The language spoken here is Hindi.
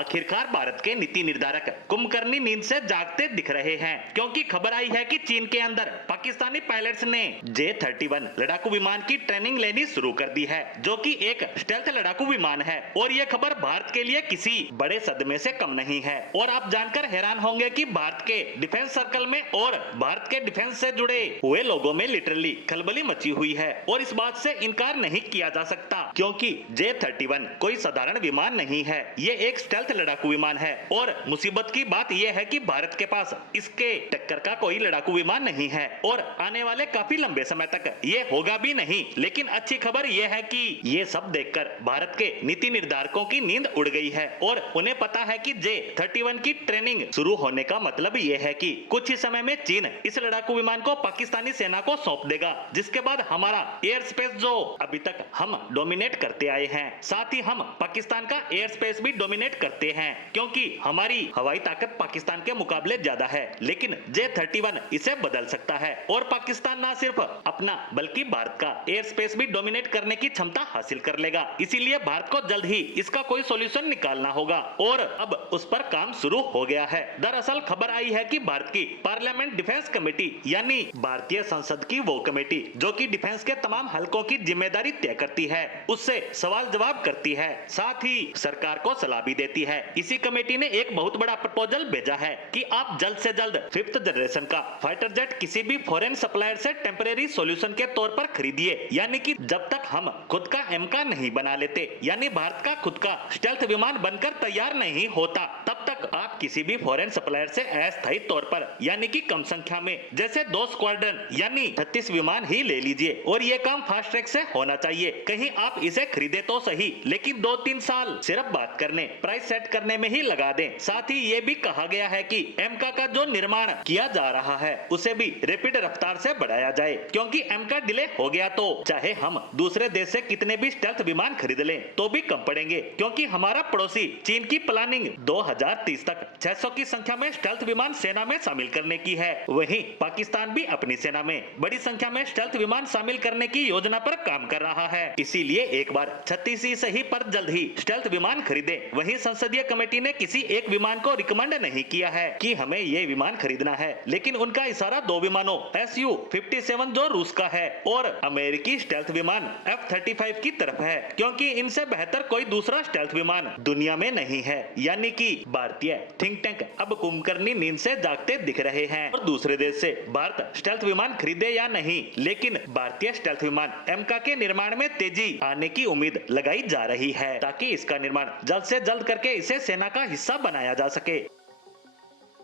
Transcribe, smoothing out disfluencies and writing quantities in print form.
आखिरकार भारत के नीति निर्धारक कुंभकर्णी नींद से जागते दिख रहे हैं, क्योंकि खबर आई है कि चीन के अंदर पाकिस्तानी पायलट्स ने J-31 लड़ाकू विमान की ट्रेनिंग लेनी शुरू कर दी है, जो कि एक स्टेल्थ लड़ाकू विमान है। और ये खबर भारत के लिए किसी बड़े सदमे से कम नहीं है। और आप जानकर हैरान होंगे कि भारत के डिफेंस सर्कल में और भारत के डिफेंस से जुड़े हुए लोगों में लिटरली खलबली मची हुई है। और इस बात से इनकार नहीं किया जा सकता, क्योंकि J-31 कोई साधारण विमान नहीं है, ये एक स्टेल्थ लड़ाकू विमान है। और मुसीबत की बात यह है कि भारत के पास इसके टक्कर का कोई लड़ाकू विमान नहीं है और आने वाले काफी लंबे समय तक ये होगा भी नहीं। लेकिन अच्छी खबर यह है कि ये सब देखकर भारत के नीति निर्धारकों की नींद उड़ गई है और उन्हें पता है कि J-31 की ट्रेनिंग शुरू होने का मतलब यह है कि कुछ ही समय में चीन इस लड़ाकू विमान को पाकिस्तानी सेना को सौंप देगा, जिसके बाद हमारा एयर स्पेस जो अभी तक हम डोमिनेट करते आए हैं, साथ ही हम पाकिस्तान का एयर स्पेस भी डोमिनेट करते हैं, क्योंकि हमारी हवाई ताकत पाकिस्तान के मुकाबले ज्यादा है। लेकिन J-31 इसे बदल सकता है और पाकिस्तान न सिर्फ अपना बल्कि भारत का एयर स्पेस भी डोमिनेट करने की क्षमता हासिल कर लेगा। इसीलिए भारत को जल्द ही इसका कोई सॉल्यूशन निकालना होगा और अब उस पर काम शुरू हो गया है। दरअसल खबर आई है कि भारत की पार्लियामेंट डिफेंस कमेटी यानी भारतीय संसद की वो कमेटी जो कि डिफेंस के तमाम हलकों की जिम्मेदारी तय करती है, उससे सवाल जवाब करती है, साथ ही सरकार को सलाह भी देती है। इसी कमेटी ने एक बहुत बड़ा प्रपोजल भेजा है कि आप जल्द से जल्द 5th जनरेशन का फाइटर जेट किसी भी फॉरेन सप्लायर से टेम्परेरी सॉल्यूशन के तौर पर खरीदिए, यानी कि जब तक हम खुद का MK नहीं बना लेते, यानी भारत का खुद का स्टेल्थ विमान बनकर तैयार नहीं होता, तब तक आप किसी भी फॉरेन सप्लायर से अस्थायी तौर पर यानी कि कम संख्या में जैसे 2 स्क्वाड्रन यानी 36 विमान ही ले लीजिए। और ये काम फास्ट ट्रैक से होना चाहिए। कहीं आप इसे खरीदे तो सही, लेकिन 2-3 साल सिर्फ बात करने, प्राइस सेट करने में ही लगा दें। साथ ही ये भी कहा गया है कि MK का जो निर्माण किया जा रहा है उसे भी रैपिड रफ्तार से बढ़ाया जाए, क्योंकि MK डिले हो गया तो चाहे हम दूसरे देश से कितने भी स्टेल्थ विमान खरीद लें तो भी कम पड़ेंगे, क्योंकि हमारा पड़ोसी चीन की प्लानिंग 2030 तक 600 की संख्या में स्टेल्थ विमान सेना में शामिल करने की है। वहीं पाकिस्तान भी अपनी सेना में बड़ी संख्या में स्टेल्थ विमान शामिल करने की योजना पर काम कर रहा है। इसीलिए एक बार 36 ही सही पर जल्द ही स्टेल्थ विमान खरीदे। वहीं संसदीय कमेटी ने किसी एक विमान को रिकमेंड नहीं किया है कि हमें ये विमान खरीदना है, लेकिन उनका इशारा 2 विमानों Su-57 जो रूस का है और अमेरिकी स्टेल्थ विमान F-35 की तरफ है, क्योंकि इनसे बेहतर कोई दूसरा स्टेल्थ विमान दुनिया में नहीं है। यानी कि भारतीय थिंक टैंक अब कुंभकर्णी नींद से जागते दिख रहे हैं और दूसरे देश से भारत स्टेल्थ विमान खरीदे या नहीं, लेकिन भारतीय स्टेल्थ विमान MK के निर्माण में तेजी आने की उम्मीद लगाई जा रही है, ताकि इसका निर्माण जल्द से जल्द करके इसे सेना का हिस्सा बनाया जा सके।